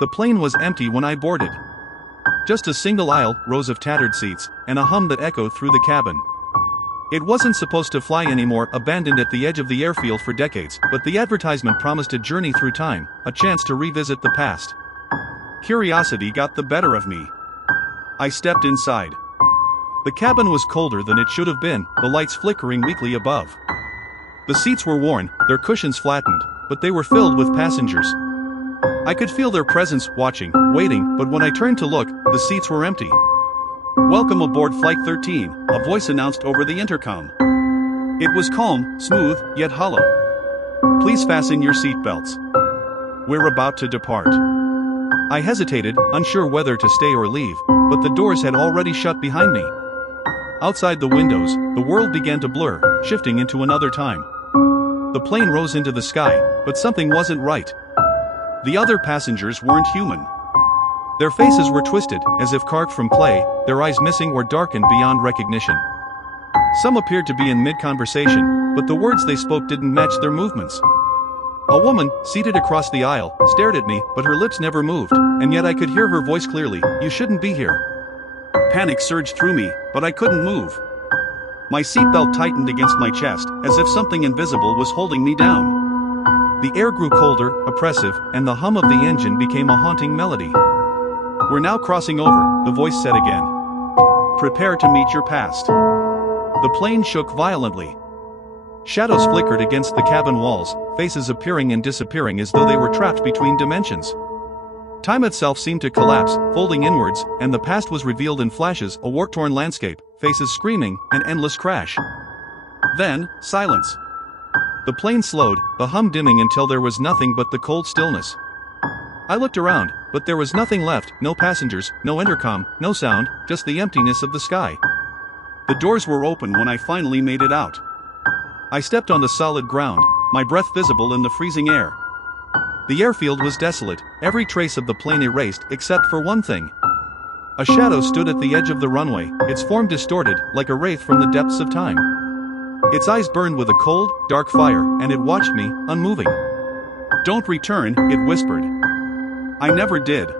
The plane was empty when I boarded. Just a single aisle, rows of tattered seats, and a hum that echoed through the cabin. It wasn't supposed to fly anymore, abandoned at the edge of the airfield for decades, but the advertisement promised a journey through time, a chance to revisit the past. Curiosity got the better of me. I stepped inside. The cabin was colder than it should have been, the lights flickering weakly above. The seats were worn, their cushions flattened, but they were filled with passengers. I could feel their presence, watching, waiting, but when I turned to look, the seats were empty. "Welcome aboard Flight 13, a voice announced over the intercom. It was calm, smooth, yet hollow. "Please fasten your seatbelts. We're about to depart." I hesitated, unsure whether to stay or leave, but the doors had already shut behind me. Outside the windows, the world began to blur, shifting into another time. The plane rose into the sky, but something wasn't right. The other passengers weren't human. Their faces were twisted, as if carved from clay, their eyes missing or darkened beyond recognition. Some appeared to be in mid-conversation, but the words they spoke didn't match their movements. A woman, seated across the aisle, stared at me, but her lips never moved, and yet I could hear her voice clearly, "You shouldn't be here." Panic surged through me, but I couldn't move. My seatbelt tightened against my chest, as if something invisible was holding me down. The air grew colder, oppressive, and the hum of the engine became a haunting melody. "We're now crossing over," the voice said again. "Prepare to meet your past." The plane shook violently. Shadows flickered against the cabin walls, faces appearing and disappearing as though they were trapped between dimensions. Time itself seemed to collapse, folding inwards, and the past was revealed in flashes, a war-torn landscape, faces screaming, an endless crash. Then, silence. The plane slowed, the hum dimming until there was nothing but the cold stillness. I looked around, but there was nothing left, no passengers, no intercom, no sound, just the emptiness of the sky. The doors were open when I finally made it out. I stepped on the solid ground, my breath visible in the freezing air. The airfield was desolate, every trace of the plane erased except for one thing. A shadow stood at the edge of the runway, its form distorted, like a wraith from the depths of time. Its eyes burned with a cold, dark fire, and it watched me, unmoving. "Don't return," it whispered. I never did.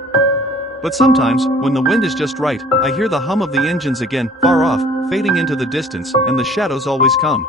But sometimes, when the wind is just right, I hear the hum of the engines again, far off, fading into the distance, and the shadows always come.